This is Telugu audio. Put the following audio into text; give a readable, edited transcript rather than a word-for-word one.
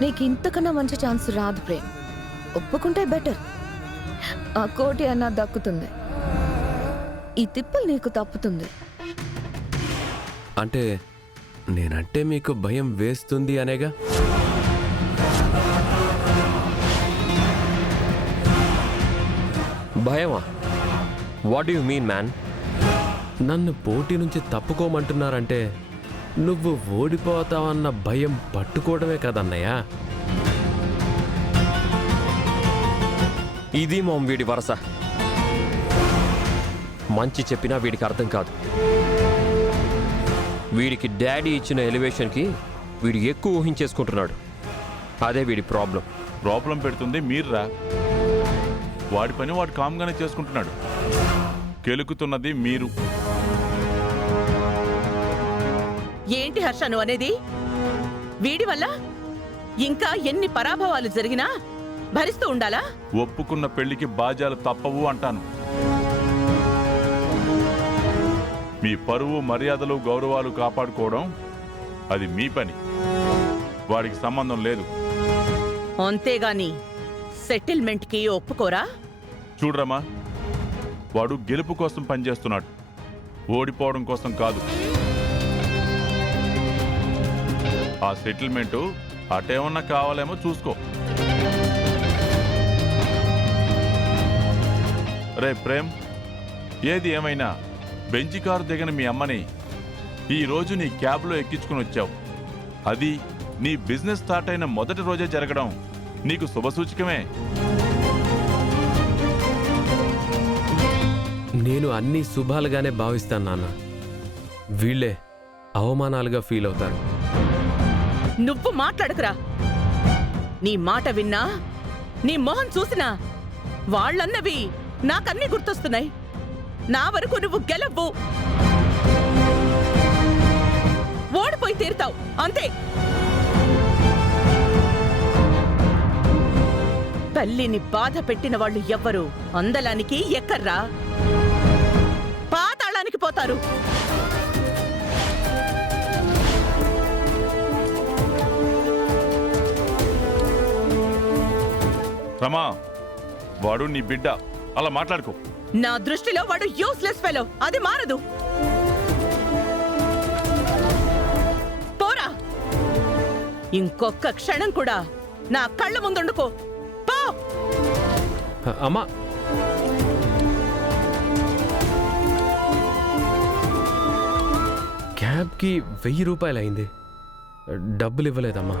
నీకు ఇంతకన్నా మంచి ఛాన్స్ రాదు ప్రేమ్. ఒప్పుకుంటే బెటర్. ఆ 1 కోటి అన్నా దక్కుతుంది. ఈ తిప్పలు నీకు తప్పుతుంది. అంటే నేనంటే మీకు భయం వేస్తుంది అనేగా? భయమా? What do you mean man? నన్ను పోటీ నుంచి తప్పుకోమంటున్నారంటే నువ్వు ఓడిపోతావన్న భయం పట్టుకోవడమే కదన్నయ్యా. ఇది మామ్ వీడి వరస. మంచి చెప్పినా వీడికి అర్థం కాదు. వీడికి డాడీ ఇచ్చిన ఎలివేషన్కి వీడు ఎక్కువ ఊహించేసుకుంటున్నాడు. అదే వీడి ప్రాబ్లం. ప్రాబ్లం పెడుతుంది మీర్రా. వాడి పని వాడు కామ్గానే చేసుకుంటున్నాడు. కెలుకుతున్నది మీరు. ఏంటి హర్ష నువ్వు అనేది? వీడి వల్ల ఇంకా ఎన్ని పరాభవాలు జరిగినా భరిస్తూ ఉండాలా? ఒప్పుకున్న పెళ్లికి బాధ్యాలు తప్పవు అంటాను. మీ పరువు, మర్యాదలు, గౌరవాలు కాపాడుకోవడం అది మీ పని. వాడికి సంబంధం లేదు. అంతేగాని సెటిల్మెంట్కి ఒప్పుకోరా? చూడరమ్మా, వాడు గెలుపు కోసం పనిచేస్తున్నాడు, ఓడిపోవడం కోసం కాదు. ఆ సెటిల్మెంటు అటేమన్నా కావాలేమో చూసుకో. రే ప్రేమ్, ఏది ఏమైనా బెంచి కారు దిగని మీ అమ్మని ఈరోజు నీ క్యాబ్లో ఎక్కించుకుని వచ్చావు. అది నీ బిజినెస్ స్టార్ట్ అయిన మొదటి రోజే జరగడం నీకు శుభసూచకమే. నేను అన్ని శుభాలుగానే భావిస్తాను నాన్న. వీళ్ళే అవమానాలుగా ఫీల్ అవుతారు. నువ్వు మాట్లాడకురా. నీ మాట విన్నా, నీ మొహం చూసినా వాళ్ళన్నవి నాకన్నీ గుర్తొస్తున్నాయి. నా వరకు నువ్వు గెలవ్వు, ఓడిపోయి తీరుతావు అంతే. తల్లిని బాధ పెట్టిన వాళ్ళు ఎవ్వరూ అందలానికి ఎక్కర్రా, పాతాళానికి పోతారు. రమా, వాడు నీ బిడ్డ, అలా మాట్లాడుకో. నా దృష్టిలో వాడు యూస్లెస్ ఫెలో. అది మారదు. పోరా, ఇంకొక్క క్షణం కూడా నా కళ్ళ ముందుండుకో. పో. అమ్మా, క్యాబ్కి 1000 రూపాయలు అయింది. డబ్బులు ఇవ్వలేదమ్మా.